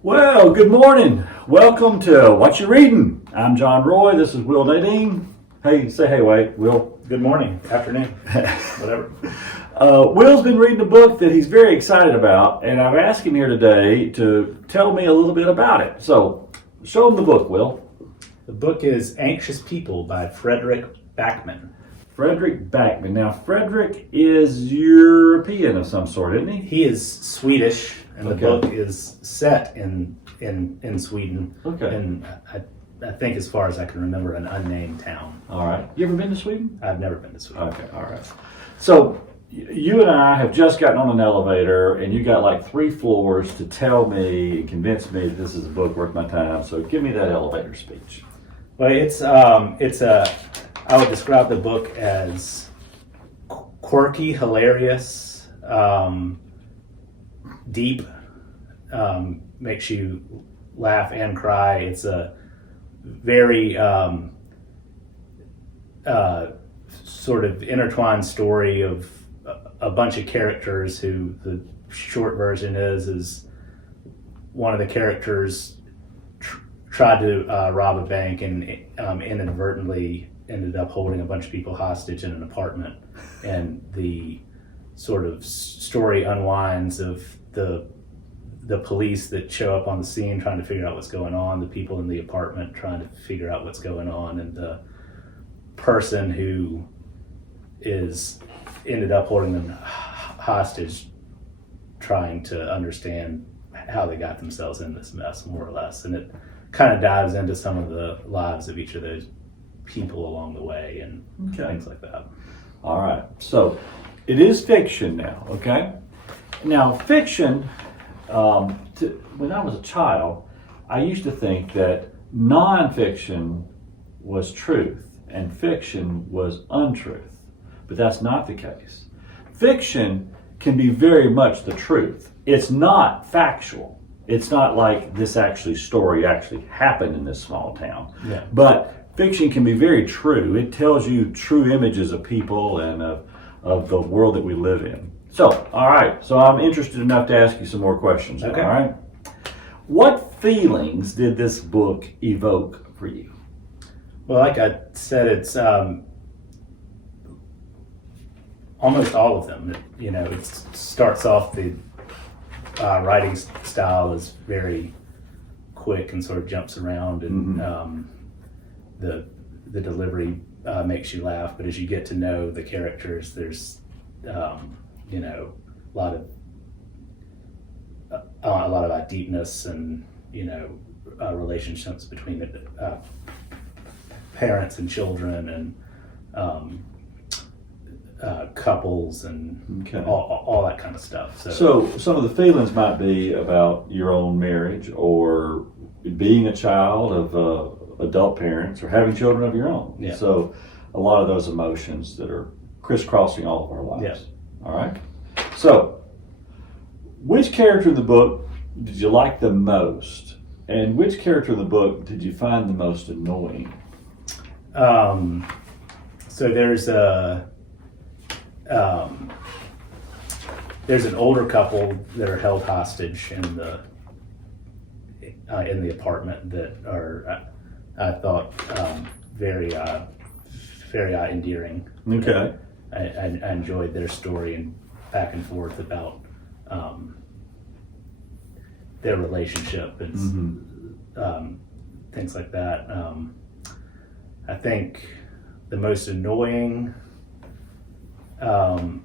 Well, good morning. Welcome to What You Reading. I'm John Roy. This is Will Nading. Hey, say hey, Wade. Will. Good morning, afternoon, whatever. Will's been reading a book that he's very excited about, and I've asked him here today to tell me a little bit about it. So, show him the book, Will. The book is Anxious People by Frederick Backman. Frederick Backman. Now, Frederick is European of some sort, isn't he? He is Swedish, and Okay. the book is set in Sweden. Okay. And I think, as far as I can remember, an unnamed town. All right. You ever been to Sweden? I've never been to Sweden. Okay, all right. So you and I have just gotten on an elevator, and you got like 3 floors to tell me and convince me that this is a book worth my time. So give me that elevator speech. Well, I would describe the book as quirky, hilarious, deep, makes you laugh and cry. It's a very sort of intertwined story of a bunch of characters who the short version is one of the characters tried to rob a bank and inadvertently ended up holding a bunch of people hostage in an apartment, and the sort of story unwinds of the police that show up on the scene trying to figure out what's going on, the people in the apartment trying to figure out what's going on, and the person who ended up holding them hostage trying to understand how they got themselves in this mess, more or less. And it kind of dives into some of the lives of each of those people along the way and things like that. All right. So it is fiction now, okay? Now, fiction, when I was a child, I used to think that nonfiction was truth and fiction was untruth, but that's not the case. Fiction can be very much the truth. It's not factual. It's not like this story actually happened in this small town. Yeah. But fiction can be very true. It tells you true images of people and of the world that we live in. So, all right. So I'm interested enough to ask you some more questions. Okay. All right. What feelings did this book evoke for you? Well, like I said, it's almost all of them. It starts off, the writing style is very quick and sort of jumps around, and the delivery makes you laugh. But as you get to know the characters, there's a lot of deepness and relationships between the parents and children and couples and all that kind of stuff. So some of the feelings might be about your own marriage or being a child of adult parents or having children of your own. Yeah. So a lot of those emotions that are crisscrossing all of our lives. Yeah. All right. So which character in the book did you like the most? And which character in the book did you find the most annoying? So there's an older couple that are held hostage in the apartment that are I thought very endearing. Okay. I enjoyed their story and back and forth about their relationship and things like that. I think the most annoying and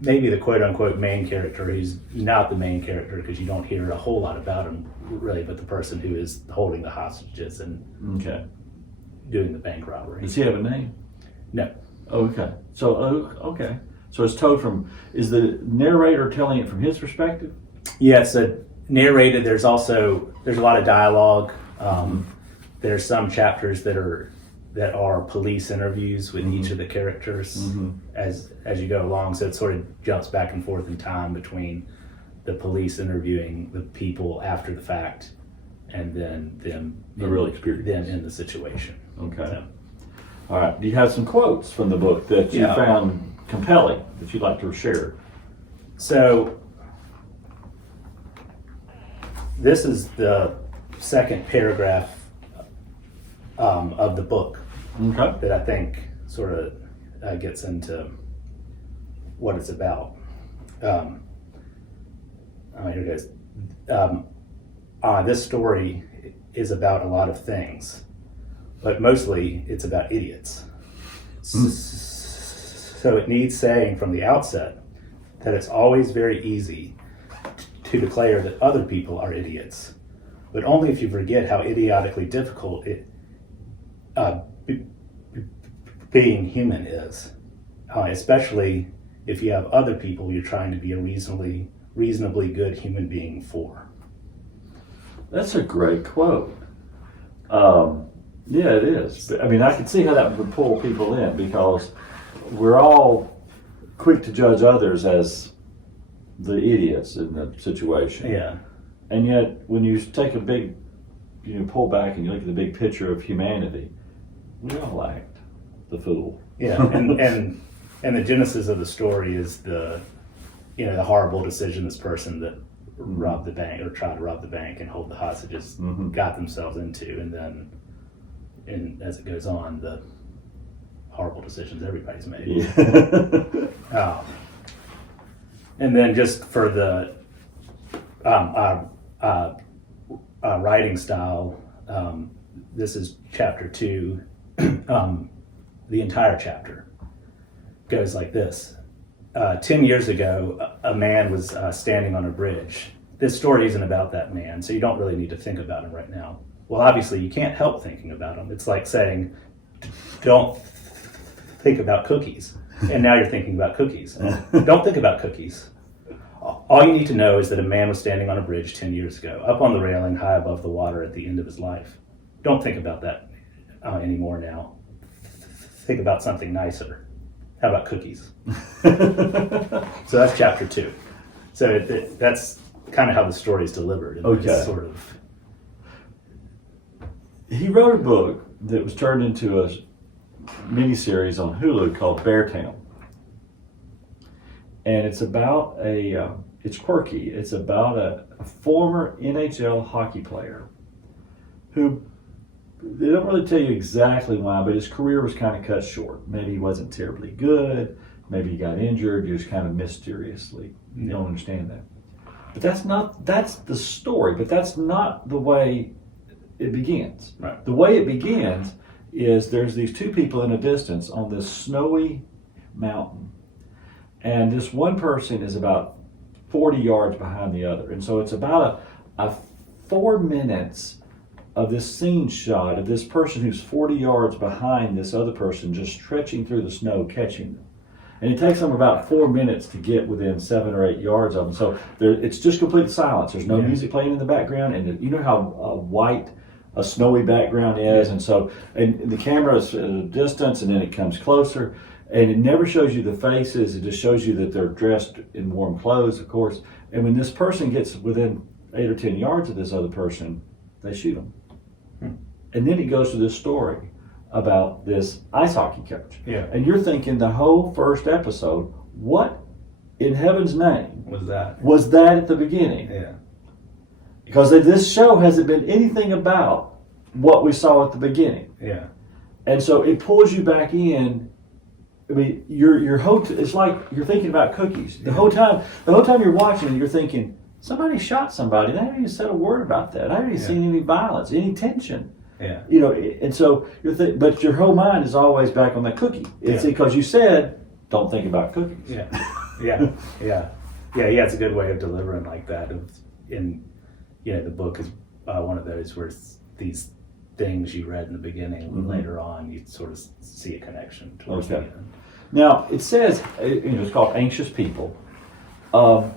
maybe the quote-unquote main character, he's not the main character because you don't hear a whole lot about him really, but the person who is holding the hostages and doing the bank robbery. Does he have a name? No. Okay. So it's told from, is the narrator telling it from his perspective? Yeah, so narrated. There's a lot of dialogue. There's some chapters that are police interviews with each of the characters as you go along. So it sort of jumps back and forth in time between the police interviewing the people after the fact and then them in the situation. Okay. So, All right. Do you have some quotes from the book that you found compelling that you'd like to share? So this is the second paragraph of the book Okay. that I think sort of gets into what it's about. Here it goes. This story is about a lot of things, but mostly it's about idiots. So it needs saying from the outset that it's always very easy to declare that other people are idiots, but only if you forget how idiotically difficult being human is, especially if you have other people you're trying to be a reasonably good human being for. That's a great quote. Yeah, it is. I mean, I can see how that would pull people in, because we're all quick to judge others as the idiots in the situation. Yeah. And yet, when you take a big, pull back and you look at the big picture of humanity, we all act the fool. Yeah, and the genesis of the story is the horrible decision this person that robbed the bank or tried to rob the bank and hold the hostages got themselves into, and then as it goes on, the horrible decisions everybody's made. Yeah. And then just for the writing style, this is chapter 2. The entire chapter goes like this. 10 years ago, a man was standing on a bridge. This story isn't about that man, so you don't really need to think about him right now. Well, obviously, you can't help thinking about him. It's like saying, don't think about cookies. And now you're thinking about cookies. Don't think about cookies. All you need to know is that a man was standing on a bridge 10 years ago, up on the railing, high above the water at the end of his life. Don't think about that anymore now. Think about something nicer. How about cookies? So that's chapter 2. So that's kind of how the story is delivered. Okay. It's sort of. He wrote a book that was turned into a miniseries on Hulu called Beartown. And it's about it's quirky. It's about a former NHL hockey player who, they don't really tell you exactly why, but his career was kind of cut short. Maybe he wasn't terribly good. Maybe he got injured just kind of mysteriously. You don't understand that. But that's the story, but that's not the way it begins. Right. The way it begins is there's these two people in a distance on this snowy mountain. And this one person is about 40 yards behind the other. And so it's about a 4 minutes of this scene shot of this person who's 40 yards behind this other person just stretching through the snow, catching them. And it takes them about 4 minutes to get within 7 or 8 yards of them. So it's just complete silence. There's no music playing in the background. And you know how white a snowy background is. And so and the camera is at a distance, and then it comes closer. And it never shows you the faces. It just shows you that they're dressed in warm clothes, of course. And when this person gets within 8 or 10 yards of this other person, they shoot them. And then he goes to this story about this ice hockey coach. Yeah. And you're thinking the whole first episode, what in heaven's name Was that? was that at the beginning? Yeah. Because this show hasn't been anything about what we saw at the beginning. Yeah. And so it pulls you back in. I mean, it's like you're thinking about cookies. The whole time you're watching it, you're thinking, somebody shot somebody. They haven't even said a word about that. I haven't even seen any violence, any tension. Yeah. And so but your whole mind is always back on that cookie. It's because you said, don't think about cookies. Yeah. Yeah. It's a good way of delivering like that. The book is one of those where it's these things you read in the beginning, later on you sort of see a connection towards the end. Now it says, it's called Anxious People. Would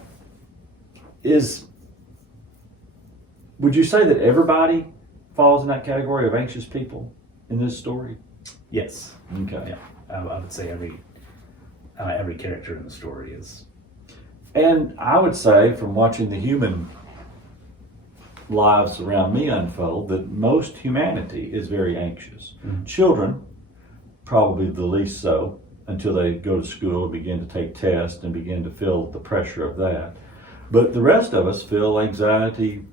you say that everybody falls in that category of anxious people in this story? Yes. Okay. Yeah. I would say every character in the story is. And I would say, from watching the human lives around me unfold, that most humanity is very anxious. Mm-hmm. Children, probably the least so, until they go to school and begin to take tests and begin to feel the pressure of that. But the rest of us feel anxiety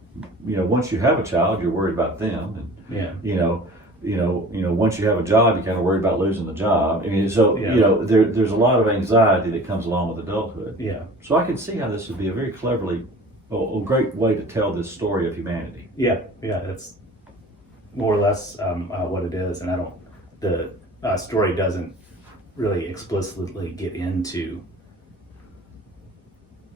once you have a child, you're worried about them, and Yeah. once you have a job, you're kind of worried about losing the job. I mean, so Yeah. there's a lot of anxiety that comes along with adulthood. Yeah. So I can see how this would be a very a great way to tell this story of humanity. Yeah. That's more or less what it is, and the story doesn't really explicitly get into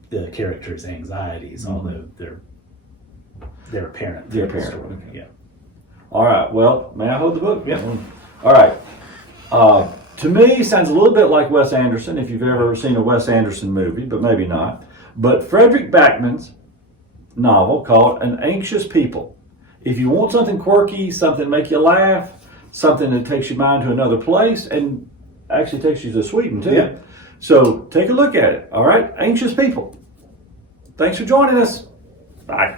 the characters' anxieties, although they're apparent. They're through the apparent, story. okay. Yeah. All right. Well, may I hold the book? Yeah. All right. To me, sounds a little bit like Wes Anderson, if you've ever seen a Wes Anderson movie, but maybe not. But Frederick Backman's novel called An Anxious People. If you want something quirky, something to make you laugh, something that takes your mind to another place, and actually takes you to Sweden too. Yeah. So take a look at it. All right. Anxious People. Thanks for joining us. Bye.